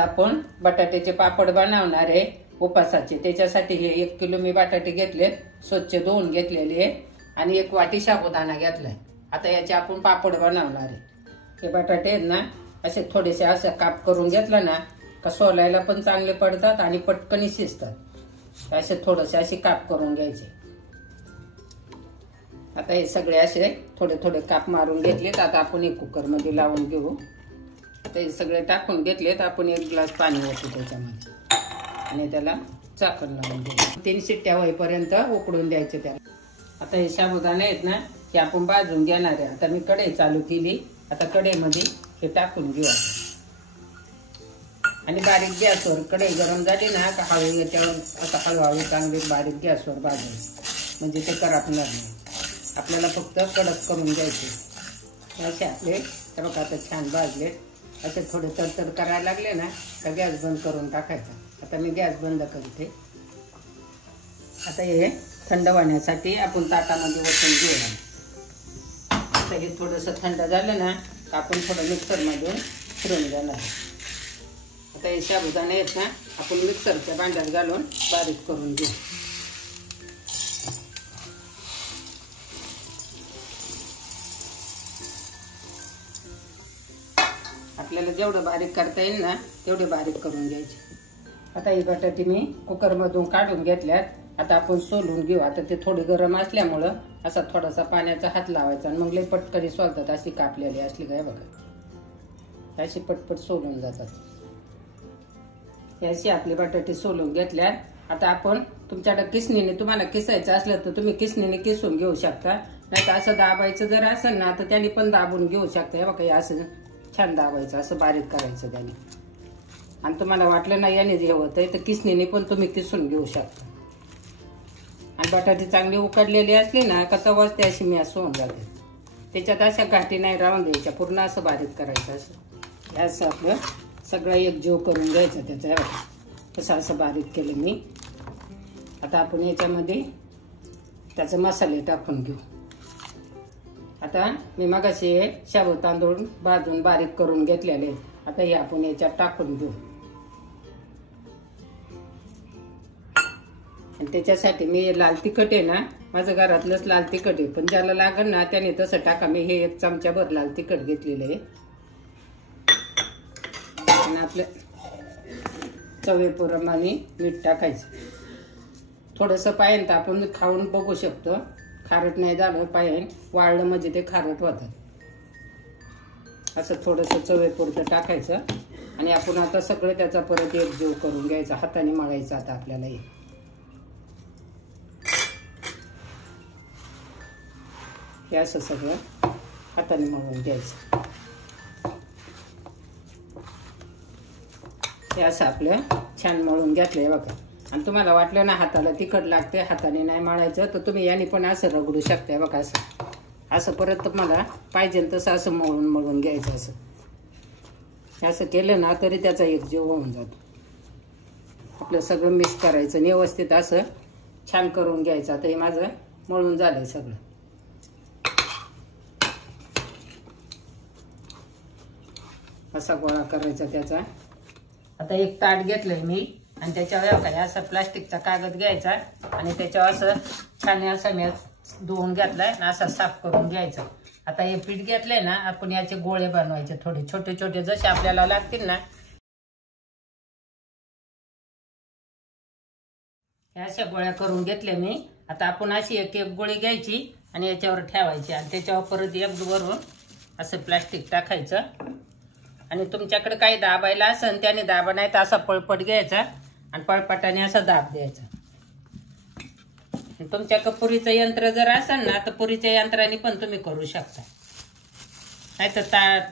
आपण बटाट्याचे पापड बनवणार आहे उपासाचे। त्याच्यासाठी हे 1 किलो मी बटाटे घेतले, स्वच्छ धुवून घेतलेले आणि 1 वाटी साबुदाणा घेतलाय। आता याचे आपण पापड बनवणार आहे। हे बटाटे आहेत ना असे थोडेसे असं काप करून घेतला ना का सोलायला पण चांगले पडतात आणि पटकन शिजतात। असे थोडेसे असे काप करून घ्यायचे। आता हे सगळे असे थोडे थोडे काप मारून घेतलेत। आता आपण एक कुकर मध्ये लावून घेऊ। आता हे सगळे टाकून घेतलेत। आपण 1 ग्लास पाणी ओतू त्याच्यामध्ये आणि त्याला झाकण लावून घेऊ। 3 शिट्ट्या होईपर्यंत उकडून द्यायचे त्याला। आता हे साबुदाणे आहेत ना ते आपण भाजून घेणार आहे। आता मी कढई चालू केली। आता कढईमध्ये हे टाकून घेऊ आणि बारीक गॅसवर कढई गरम झाली ना का हळू याच्यावर आता हळूहळू चांगले बारीक गॅसवर भाजायचे, म्हणजे ते करपणार नाही। आपल्याला फक्त कडक करून घ्यायचे। असे आपले हे बघा आता छान भाजले। असे थोडे तडतड करायला लागले ना तर गॅस बंद करून टाकायचा। आता मी गॅस बंद करते। आता हे थंड होण्यासाठी आपण ताटामध्ये ओतून घेऊया। आता हे थोडंसं थंड झालं ना आपण थोडं मिक्सरमधून फिरवून घेणार। आता हे साबुदाणे आहेत ना आपण मिक्सरच्या भांड्यात घालून बारीक करून घेऊ। आपल्याला जेवढं बारीक करता येईल ना तेवढे बारीक करून घ्यायचे। आता ही बटाटे मी कुकरमधून काढून घेतल्यात। आता आपण सोलून घेऊ। आता ते थोडे गरम असल्यामुळं असा थोडासा पाण्याचा हात लावायचा आणि मग लई पटकन सोलतात। अशी कापलेली असली काय बघा अशी पटपट सोलून जातात। अशी आपले बटाटे सोलून घेतल्यात। आता आपण तुमच्याकडे किसणीने तुम्हाला किसायचं असलं तर तुम्ही किसणीने किसून घेऊ शकता, नाही तर असं दाबायचं जर असेल ना तर त्याने पण दाबून घेऊ शकता। हे बघा असं छान दाबायचं, असं बारीक करायचं त्याने। आणि तुम्हाला वाटलं ना याने जे होतंय तर किसणीने पण तुम्ही किसून घेऊ शकता। आणि बटाटे चांगले उकडलेले असले ना का तवाच ते अशी मॅश होऊन जाते। त्याच्यात अशा गाठी नाही राहून द्यायच्या, पूर्ण असं बारीक करायचं। असं आपलं सगळं एकजीव करून घ्यायचं त्याच्या। तसं असं बारीक केलं मी। आता आपण याच्यामध्ये त्याचे मसाले टाकून घेऊ। आता मी मगाशी शाबू तांदूळ भाजून बारीक करून घेतलेले। आता हे आपण याच्यात टाकून घेऊ आणि त्याच्यासाठी मी लाल तिखट आहे ना माझं घरातलंच लाल तिखट आहे, पण ज्याला लागेल ना त्याने तसं टाका। मी हे 1 चमचाभर लाल तिखट घेतलेलं आहे आणि आपल्या चवीप्रमाणे मीठ टाकायचं। थोडंसं पाहिजे तर आपण खाऊन बघू शकतो, खारट नाही झालं पाहिजे, वाळलं म्हणजे ते खारट होतं। असं थोडंसं चवीपुरतं टाकायचं आणि आपण आता सगळं त्याचा परत एकजीव करून घ्यायचा। हाताने मळायचं आता आपल्याला हे असं सगळं हाताने मळून घ्यायचं। हे असं आपलं छान मळून घेतलंय बघा। आणि तुम्हाला वाटलं ना हाताला तिखट लागते, हाताने नाही मळायचं, तर तुम्ही याने पण असं रगडू शकता बघा। असं असं परत तुम्हाला पाहिजे तसं असं मळून मळून घ्यायचं। असं केलं ना तरी त्याचा एकजीव होऊन जातो। आपलं सगळं मिक्स करायचं आणि व्यवस्थित असं छान करून घ्यायचं। आता हे माझं मळून झालंय सगळं। असा गोळा करायचा त्याचा। आता एक ताट घेतलंय मी आणि त्याच्यावर काय असं प्लास्टिकचा कागद घ्यायचा आणि त्याच्यावर असं छान असं मी धुवून घेतलाय आणि असं साफ करून घ्यायचं। आता हे पीठ घेतलंय ना आपण याचे गोळे बनवायचे, थोडे छोटे छोटे जसे आपल्याला लागतील ना ह्या अशा गोळ्या करून घेतल्या मी। आता आपण अशी एक एक गोळी घ्यायची आणि याच्यावर ठेवायची आणि त्याच्यावर परत एक वरून असं प्लास्टिक टाकायचं आणि तुमच्याकडे काही दाबायला असेल त्याने दाबा, नाही तर असा पळपट घ्यायचा आणि पळपटाने असा दाब द्यायचा। तुमच्याकडे पुरीचं यंत्र जर असेल ना तर पुरीच्या यंत्राने पण तुम्ही करू शकता, नाही तर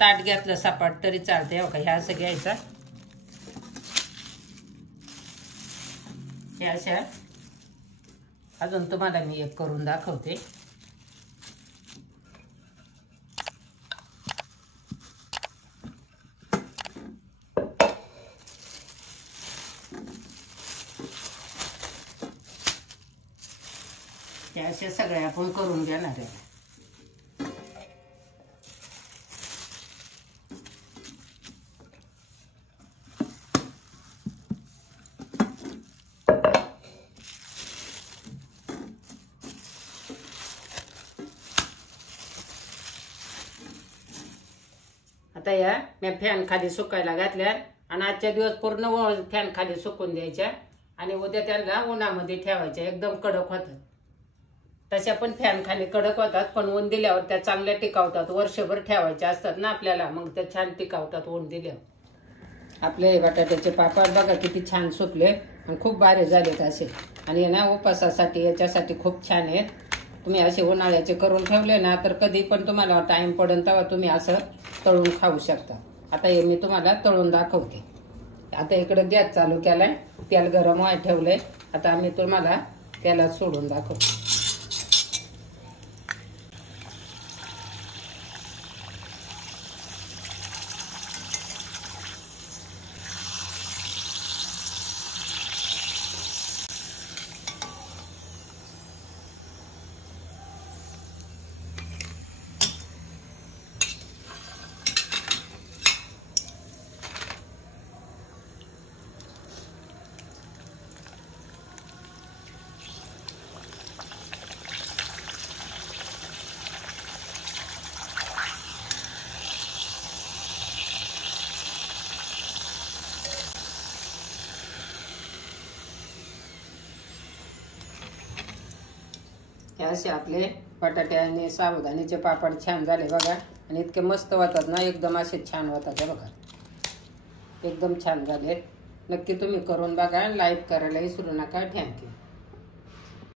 ताट घेतलं सपाट तरी चालते। बघा हे असं घ्यायचं, हे अशा अजून तुम्हाला मी एक करून दाखवते। अशा सगळ्या आपण करून घेणार आहे। आता या मी फॅन खाली सुकायला घातल्या आणि आजच्या दिवस पूर्ण फॅन खाली सुकून द्यायच्या आणि उद्या त्यांना उन्हामध्ये ठेवायच्या, एकदम कडक होतात. तशा पण फॅन खाली कडक होतात, पण ऊन दिल्यावर त्या चांगल्या टिकावतात. वर्षभर ठेवायच्या असतात ना आपल्याला, मग त्या छान टिकावतात ऊन दिल्यावर. आपले बटाट्याचे पापड बघा किती छान सुकले आणि खूप भारी झालेत असे. आणि ना उपासासाठी याच्यासाठी खूप छान आहेत. तुम्ही असे उन्हाळ्याचे करून ठेवले ना तर कधी पण तुम्हाला टाइम पडेल तेव्हा तुम्ही असं तळून खाऊ शकता. आता हे मी तुम्हाला तळून दाखवते. आता इकडे गॅस चालू केलाय, तेल गरम व्हायला ठेवलंय. आता आम्ही तुम्हाला त्याला सोडून दाखवतो. हे असे आपले बटाटे आणि साबुदाण्याचे पापड छान झाले बघा. आणि इतके मस्त होतात ना, एकदम असे छान होतात. हे बघा एकदम छान झाले. नक्की तुम्ही करून बघा, लाईक करायला विसरू नका. थँक्यू.